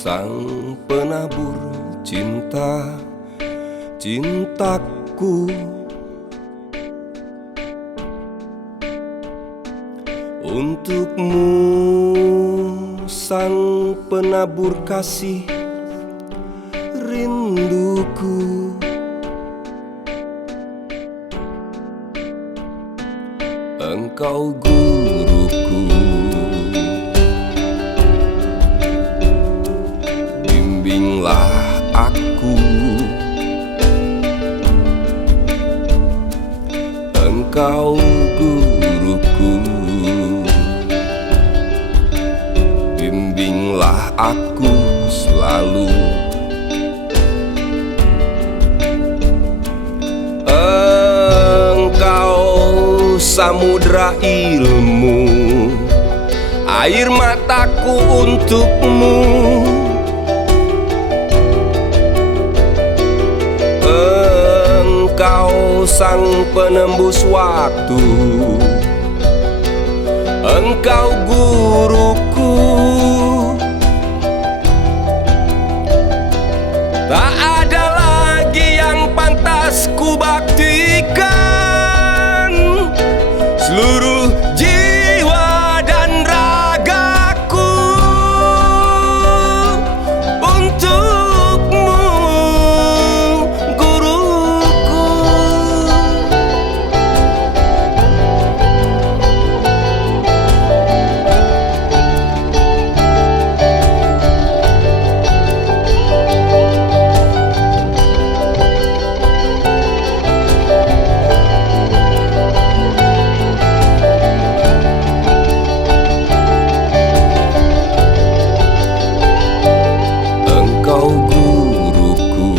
sang penabur cinta, cintaku. Untukmu sang penabur kasih rinduku. Engkau guruku, bimbinglah aku. Engkau guruku, bimbinglah aku selalu. Samudra ilmu, air mataku untukmu. Engkau sang penembus waktu, engkau guruku. Tak ada lagi yang pantas ku baktikan. Seluruh jiwa dan ragaku untukmu, guruku. Engkau guruku,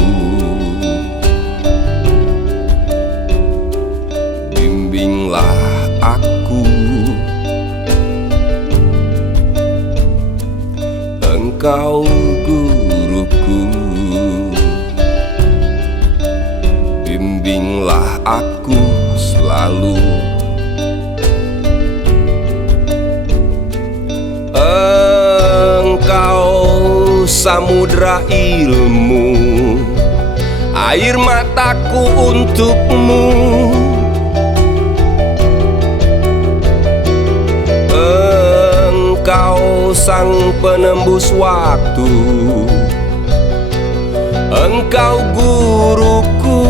bimbinglah aku. Engkau guruku, bimbinglah aku selalu. Engkau samudra ilmu, air mataku untukmu. Engkau sang penembus waktu, engkau guruku.